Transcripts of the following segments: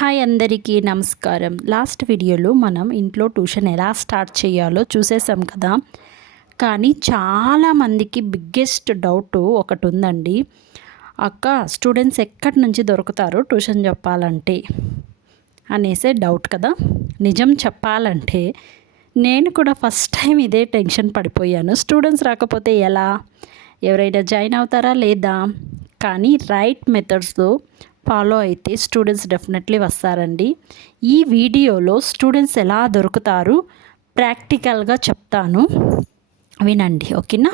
Hi అందరికీ నమస్కారం. Last వీడియోలో మనం ఇంట్లో ట్యూషన్ ఎలా స్టార్ట్ చేయాలో చూసేసాం కదా. కానీ చాలామందికి బిగ్గెస్ట్ డౌట్ ఒకటి ఉందండి. అక్క, స్టూడెంట్స్ ఎక్కడి నుంచి దొరుకుతారు ట్యూషన్ చెప్పాలంటే అనేసే డౌట్ కదా. నిజం చెప్పాలంటే నేను కూడా ఫస్ట్ టైం ఇదే టెన్షన్ పడిపోయాను. స్టూడెంట్స్ రాకపోతే ఎలా, ఎవరైనా జాయిన్ అవుతారా లేదా. కానీ రైట్ మెథడ్స్తో ఫాలో అయితే స్టూడెంట్స్ డెఫినెట్లీ వస్తారండి. ఈ వీడియోలో స్టూడెంట్స్ ఎలా దొరుకుతారు ప్రాక్టికల్గా చెప్తాను, వినండి ఓకేనా.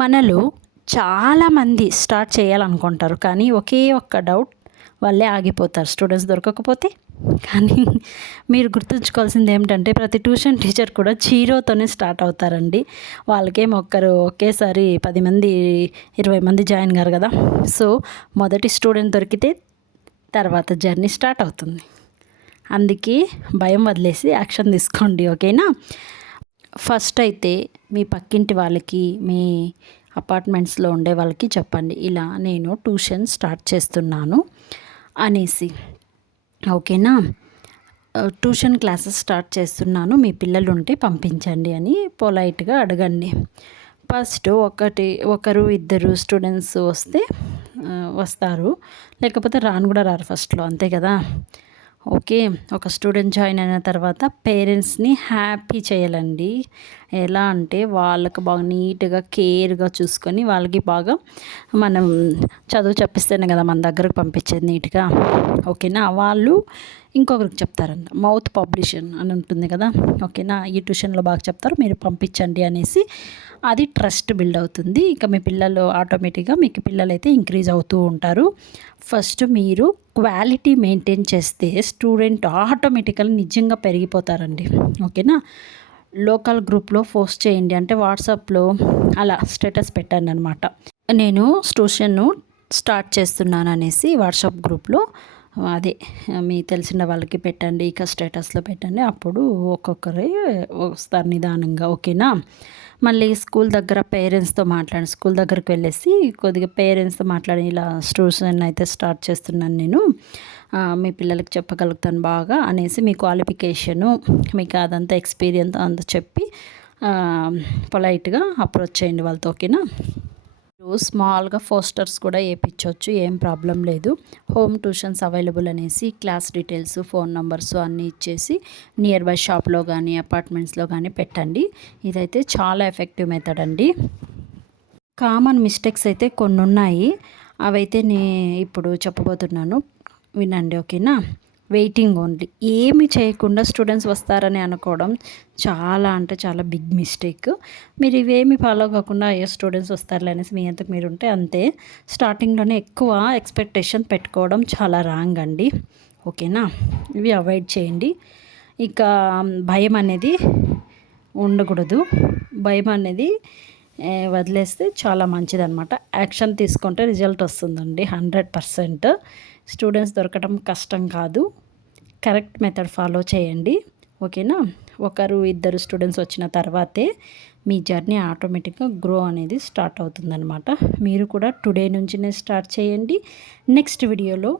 మనలో చాలామంది స్టార్ట్ చేయాలనుకుంటారు, కానీ ఒకే ఒక్క డౌట్ వాళ్ళే ఆగిపోతారు స్టూడెంట్స్ దొరకకపోతే. కానీ మీరు గుర్తుంచుకోవాల్సింది ఏమిటంటే ప్రతి ట్యూషన్ టీచర్ కూడా జీరోతోనే స్టార్ట్ అవుతారండి. వాళ్ళకేం ఒకేసారి 10 మంది 20 మంది జాయిన్ గారు కదా. సో మొదటి స్టూడెంట్ దొరికితే తర్వాత జర్నీ స్టార్ట్ అవుతుంది. అందుకే భయం వదిలేసి యాక్షన్ తీసుకోండి ఓకేనా. ఫస్ట్ అయితే మీ పక్కింటి వాళ్ళకి, మీ అపార్ట్మెంట్స్లో ఉండే వాళ్ళకి చెప్పండి, ఇలా నేను ట్యూషన్ స్టార్ట్ చేస్తున్నాను అనేసి ఓకేనా. ట్యూషన్ క్లాసెస్ స్టార్ట్ చేస్తున్నాను, మీ పిల్లలు ఉంటే పంపించండి అని పొలైట్గా అడగండి. ఫస్ట్ ఒకరు ఇద్దరు స్టూడెంట్స్ వస్తే వస్తారు, లేకపోతే రాను కూడా రారు ఫస్ట్లో, అంతే కదా. ఓకే, ఒక స్టూడెంట్ జాయిన్ అయిన తర్వాత పేరెంట్స్ని హ్యాపీ చేయాలండి. ఎలా అంటే వాళ్ళకి బాగా నీట్గా కేర్గా చూసుకొని వాళ్ళకి బాగా మనం చదువు చెప్పిస్తేనే కదా మన దగ్గరకు పంపించేది నీట్గా, ఓకేనా. వాళ్ళు ఇంకొకరికి చెప్తారంట, మౌత్ పబ్లిషన్ అని ఉంటుంది కదా, ఓకేనా. ఈ ట్యూషన్లో బాగా చెప్తారు, మీరు పంపించండి అనేసి అది ట్రస్ట్ బిల్డ్ అవుతుంది. ఇక మీ పిల్లలు ఆటోమేటిక్గా మీకు పిల్లలు అయితే ఇంక్రీజ్ అవుతూ ఉంటారు. ఫస్ట్ మీరు క్వాలిటీ మెయింటైన్ చేస్తే స్టూడెంట్ ఆటోమేటికల్గా నిజంగా పెరిగిపోతారండి, ఓకేనా. లోకల్ గ్రూప్లో పోస్ట్ చేయండి, అంటే వాట్సాప్లో అలా స్టేటస్ పెట్టండి అనమాట. నేను ట్యూషన్ను స్టార్ట్ చేస్తున్నాను అనేసి వాట్సాప్ గ్రూప్లో అదే మీ తెలిసిన వాళ్ళకి పెట్టండి, ఇక స్టేటస్లో పెట్టండి. అప్పుడు ఒక్కొక్కరే వస్తారు నిదానంగా, ఓకేనా. మళ్ళీ స్కూల్ దగ్గర పేరెంట్స్తో మాట్లాడి, స్కూల్ దగ్గరికి వెళ్ళేసి కొద్దిగా పేరెంట్స్తో మాట్లాడి, ఇలా ట్యూషన్ అయితే స్టార్ట్ చేస్తున్నాను నేను, మీ పిల్లలకి చెప్పగలుగుతాను బాగా అనేసి మీ క్వాలిఫికేషను, మీకు అదంతా ఎక్స్పీరియన్స్ అంతా చెప్పి పొలైట్గా అప్రోచ్ చేయండి వాళ్ళతో, ఓకేనా. స్మాల్గా పోస్టర్స్ కూడా వేయించవచ్చు, ఏం ప్రాబ్లం లేదు. హోమ్ ట్యూషన్స్ అవైలబుల్ అనేసి క్లాస్ డీటెయిల్స్, ఫోన్ నంబర్స్ అన్నీ ఇచ్చేసి నియర్ బై షాప్లో కానీ అపార్ట్మెంట్స్లో కానీ పెట్టండి. ఇదైతే చాలా ఎఫెక్టివ్ మెథడ్ అండి. కామన్ మిస్టేక్స్ అయితే కొన్ని ఉన్నాయి, అవైతే ఇప్పుడు చెప్పబోతున్నాను, వినండి ఓకేనా. వెయిటింగ్ ఓన్లీ, ఏమి చేయకుండా స్టూడెంట్స్ వస్తారని అనుకోవడం చాలా అంటే చాలా బిగ్ మిస్టేక్. మీరు ఇవేమి ఫాలో కాకుండా అయ్యో స్టూడెంట్స్ వస్తారులే అనేసి మీ అంతకు మీరు ఉంటే అంతే. స్టార్టింగ్లోనే ఎక్కువ ఎక్స్పెక్టేషన్ పెట్టుకోవడం చాలా రాంగ్ అండి, ఓకేనా. ఇవి అవాయిడ్ చేయండి. ఇక భయం అనేది ఉండకూడదు, భయం అనేది వదిలేస్తే చాలా మంచిదన్నమాట. యాక్షన్ తీసుకుంటే రిజల్ట్ వస్తుందండి 100%. స్టూడెంట్స్ దొరకడం కష్టం కాదు, కరెక్ట్ మెథడ్ ఫాలో చేయండి, ఓకేనా. ఒకరు ఇద్దరు స్టూడెంట్స్ వచ్చిన తర్వాతే మీ జర్నీ ఆటోమేటిక్గా గ్రో అనేది స్టార్ట్ అవుతుందన్నమాట. మీరు కూడా టుడే నుంచినే స్టార్ట్ చేయండి. నెక్స్ట్ వీడియోలో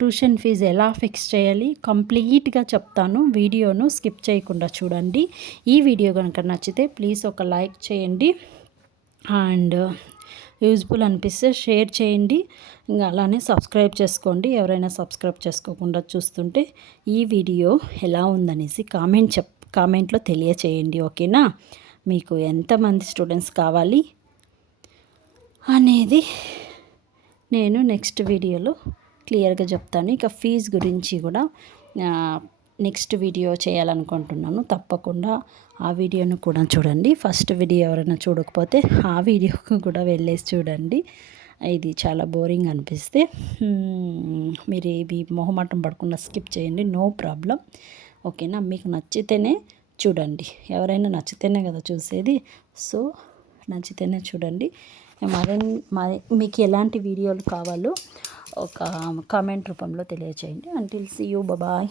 ట్యూషన్ ఫీజు ఎలా ఫిక్స్ చేయాలి కంప్లీట్గా చెప్తాను, వీడియోను స్కిప్ చేయకుండా చూడండి. ఈ వీడియో కనుక నచ్చితే ప్లీజ్ ఒక లైక్ చేయండి, అండ్ యూజ్ఫుల్ అనిపిస్తే షేర్ చేయండి. ఇంకా అలానే సబ్స్క్రైబ్ చేసుకోండి, ఎవరైనా సబ్స్క్రైబ్ చేసుకోకుండా చూస్తుంటే. ఈ వీడియో ఎలా ఉందనేసి కామెంట్లో తెలియచేయండి, ఓకేనా. మీకు ఎంతమంది స్టూడెంట్స్ కావాలి అనేది నేను నెక్స్ట్ వీడియోలో క్లియర్గా చెప్తాను. ఇక ఫీజు గురించి కూడా నెక్స్ట్ వీడియో చేయాలనుకుంటున్నాను, తప్పకుండా ఆ వీడియోను కూడా చూడండి. ఫస్ట్ వీడియో ఎవరైనా చూడకపోతే ఆ వీడియోకు కూడా వెళ్ళేసి చూడండి. ఇది చాలా బోరింగ్ అనిపిస్తే మీరు ఏవి మొహమాటం పడకుండా స్కిప్ చేయండి, నో ప్రాబ్లం, ఓకేనా. మీకు నచ్చితేనే చూడండి, ఎవరైనా నచ్చితేనే కదా చూసేది, సో నచ్చితేనే చూడండి. మరి మీకు ఎలాంటి వీడియోలు కావాలో ఒక కామెంట్ రూపంలో తెలియచేయండి. Until see you, bye.